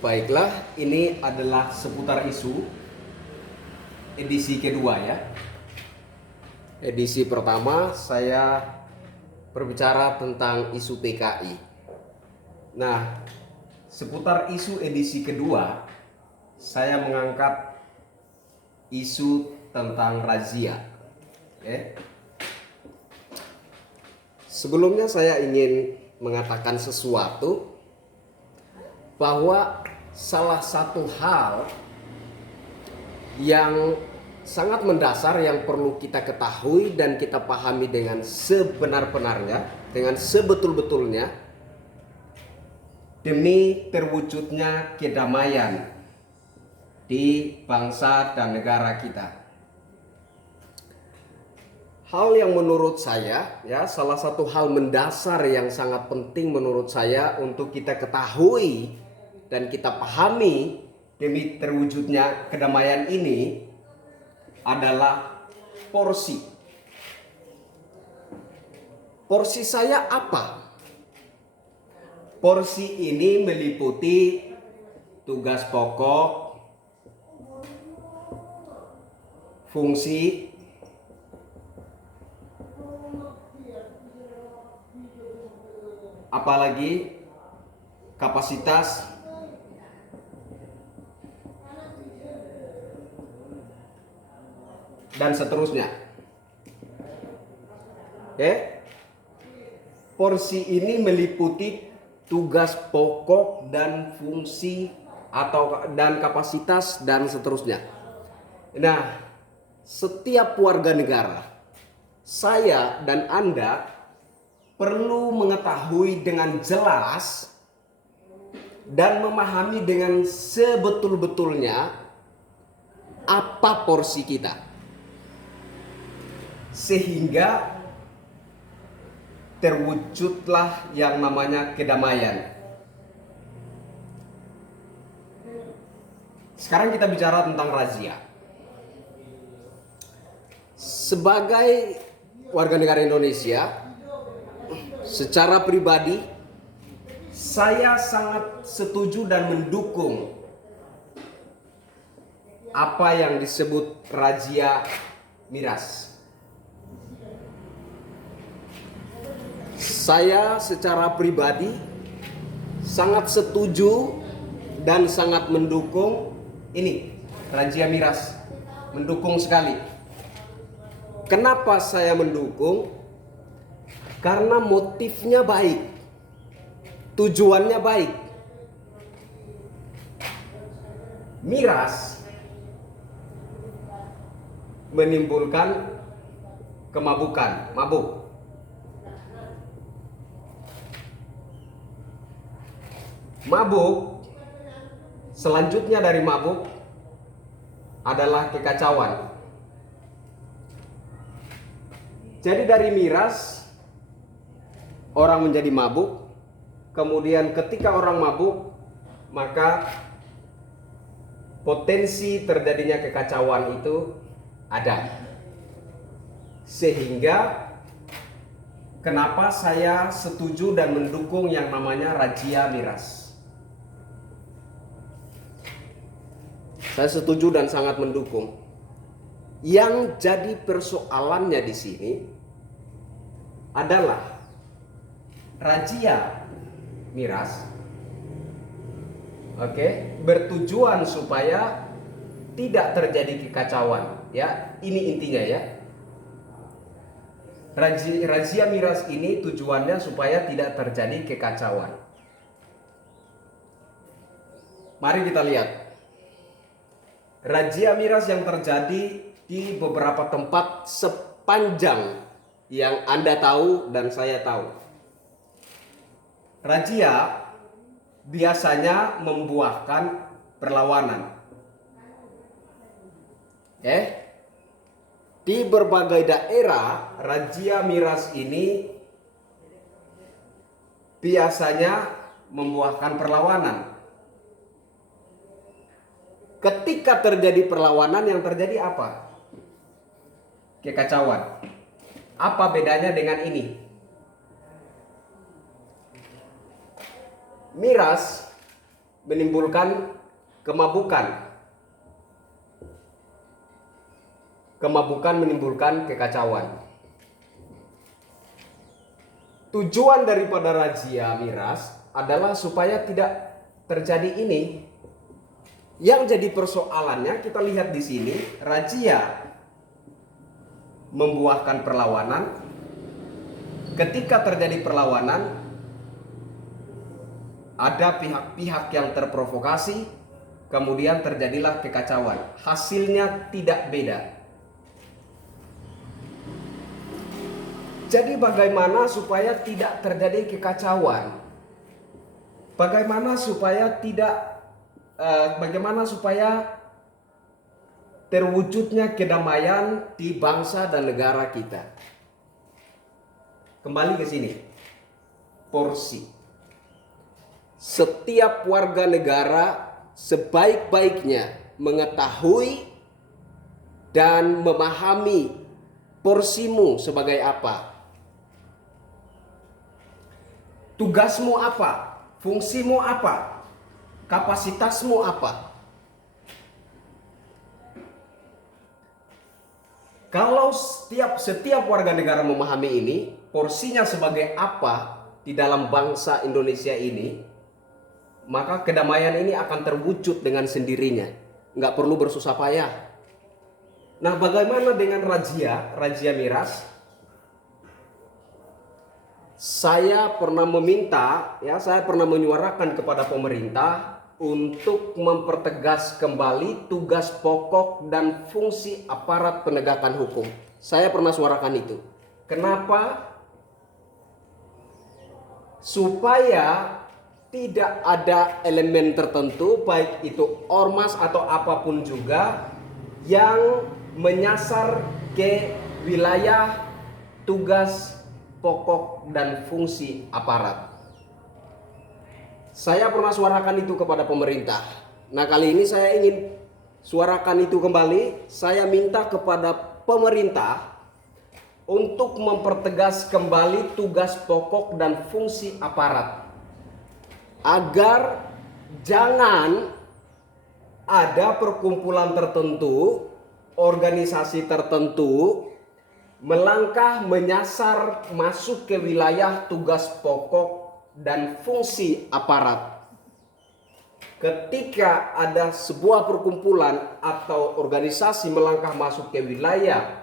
Baiklah, ini adalah seputar isu edisi kedua ya. Edisi pertama saya berbicara tentang isu PKI. Nah, seputar isu edisi kedua saya mengangkat isu tentang razia. Sebelumnya saya ingin mengatakan sesuatu bahwa salah satu hal yang sangat mendasar yang perlu kita ketahui dan kita pahami dengan sebenar-benarnya, dengan sebetul-betulnya, demi terwujudnya kedamaian di bangsa dan negara kita. Hal yang menurut saya, salah satu hal mendasar yang sangat penting menurut saya untuk kita ketahui dan kita pahami demi terwujudnya kedamaian ini adalah porsi. Porsi saya apa? Porsi ini meliputi tugas pokok, fungsi, apalagi kapasitas, dan seterusnya. Porsi ini meliputi tugas pokok dan fungsi dan kapasitas dan seterusnya. Nah, setiap warga negara, saya dan Anda perlu mengetahui dengan jelas dan memahami dengan sebetul-betulnya apa porsi kita, sehingga terwujudlah yang namanya kedamaian. Sekarang kita bicara tentang razia. Sebagai warga negara Indonesia, secara pribadi saya sangat setuju dan mendukung apa yang disebut razia miras. Saya secara pribadi sangat setuju dan sangat mendukung ini, razia miras. Mendukung sekali. Kenapa saya mendukung? Karena motifnya baik, tujuannya baik. Miras menimbulkan kemabukan, mabuk. Mabuk, selanjutnya dari mabuk adalah kekacauan. Jadi dari miras orang menjadi mabuk, kemudian ketika orang mabuk maka potensi terjadinya kekacauan itu ada. Sehingga kenapa saya setuju dan mendukung yang namanya razia miras. Saya setuju dan sangat mendukung. Yang jadi persoalannya di sini adalah razia miras, bertujuan supaya tidak terjadi kekacauan. Ini intinya ya. Razia miras ini tujuannya supaya tidak terjadi kekacauan. Mari kita lihat. Razia miras yang terjadi di beberapa tempat sepanjang yang Anda tahu dan saya tahu. Razia biasanya membuahkan perlawanan. Di berbagai daerah, razia miras ini biasanya membuahkan perlawanan. Ketika terjadi perlawanan, yang terjadi apa? Kekacauan. Apa bedanya dengan ini? Miras menimbulkan kemabukan. Kemabukan menimbulkan kekacauan. Tujuan daripada razia miras adalah supaya tidak terjadi ini. Yang jadi persoalannya kita lihat di sini, razia membuahkan perlawanan. Ketika terjadi perlawanan, ada pihak-pihak yang terprovokasi, kemudian terjadilah kekacauan. Hasilnya tidak beda. Jadi bagaimana supaya tidak terjadi kekacauan? Bagaimana supaya terwujudnya kedamaian di bangsa dan negara kita? Kembali ke sini. Porsi. Setiap warga negara sebaik-baiknya mengetahui dan memahami porsimu sebagai apa. Tugasmu apa? Fungsimu apa? Kapasitasmu apa? Kalau setiap warga negara memahami ini, porsinya sebagai apa di dalam bangsa Indonesia ini, maka kedamaian ini akan terwujud dengan sendirinya. Nggak perlu bersusah payah. Nah, bagaimana dengan razia miras? Saya pernah menyuarakan kepada pemerintah untuk mempertegas kembali tugas pokok dan fungsi aparat penegakan hukum. Saya pernah suarakan itu. Kenapa? Supaya tidak ada elemen tertentu, baik itu ormas atau apapun juga, yang menyasar ke wilayah tugas pokok dan fungsi aparat. Saya pernah suarakan itu kepada pemerintah. Nah, kali ini saya ingin suarakan itu kembali. Saya minta kepada pemerintah untuk mempertegas kembali tugas pokok dan fungsi aparat, agar jangan ada perkumpulan tertentu, organisasi tertentu melangkah menyasar masuk ke wilayah tugas pokok dan fungsi aparat. Ketika ada sebuah perkumpulan atau organisasi melangkah masuk ke wilayah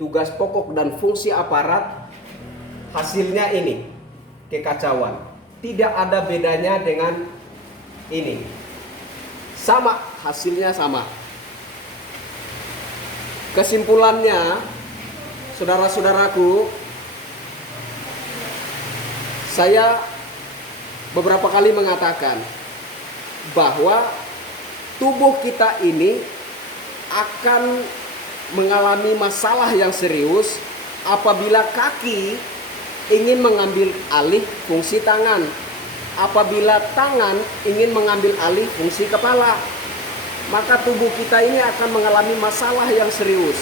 tugas pokok dan fungsi aparat, hasilnya ini, kekacauan. Tidak ada bedanya dengan ini. Sama, hasilnya sama. Kesimpulannya, saudara-saudaraku, saya beberapa kali mengatakan bahwa tubuh kita ini akan mengalami masalah yang serius apabila kaki ingin mengambil alih fungsi tangan, apabila tangan ingin mengambil alih fungsi kepala, maka tubuh kita ini akan mengalami masalah yang serius.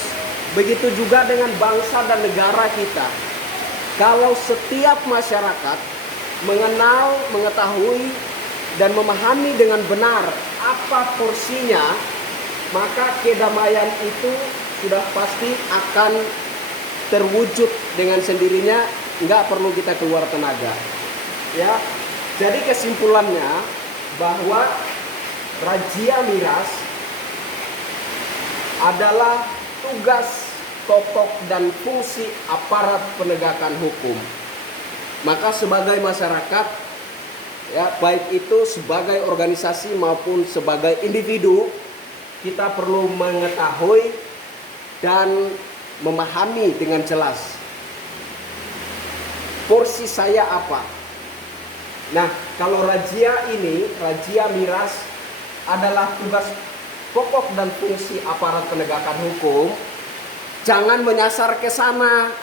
Begitu juga dengan bangsa dan negara kita. Kalau setiap masyarakat mengenal, mengetahui, dan memahami dengan benar apa porsinya, maka kedamaian itu sudah pasti akan terwujud dengan sendirinya, nggak perlu kita keluar tenaga. Ya, jadi kesimpulannya bahwa razia miras adalah tugas pokok dan fungsi aparat penegakan hukum. Maka sebagai masyarakat, ya, baik itu sebagai organisasi maupun sebagai individu, kita perlu mengetahui dan memahami dengan jelas porsi saya apa. Nah, kalau razia miras adalah tugas pokok dan fungsi aparat penegakan hukum, jangan menyasar ke sana.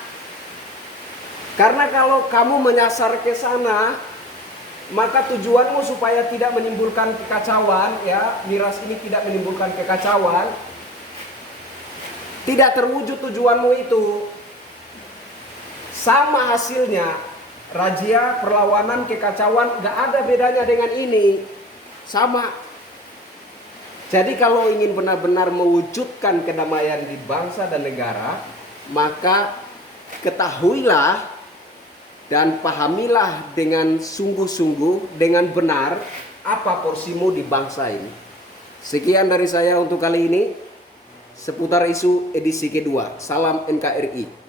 Karena kalau kamu menyasar ke sana, maka tujuanmu supaya tidak menimbulkan kekacauan, ya, miras ini tidak menimbulkan kekacauan, tidak terwujud tujuanmu itu. Sama hasilnya, razia, perlawanan, kekacauan, gak ada bedanya dengan ini. sama. Jadi kalau ingin benar-benar mewujudkan kedamaian di bangsa dan negara, maka ketahuilah dan pahamilah dengan sungguh-sungguh, dengan benar, apa porsimu di bangsa ini. Sekian dari saya untuk kali ini, seputar isu edisi kedua. Salam NKRI.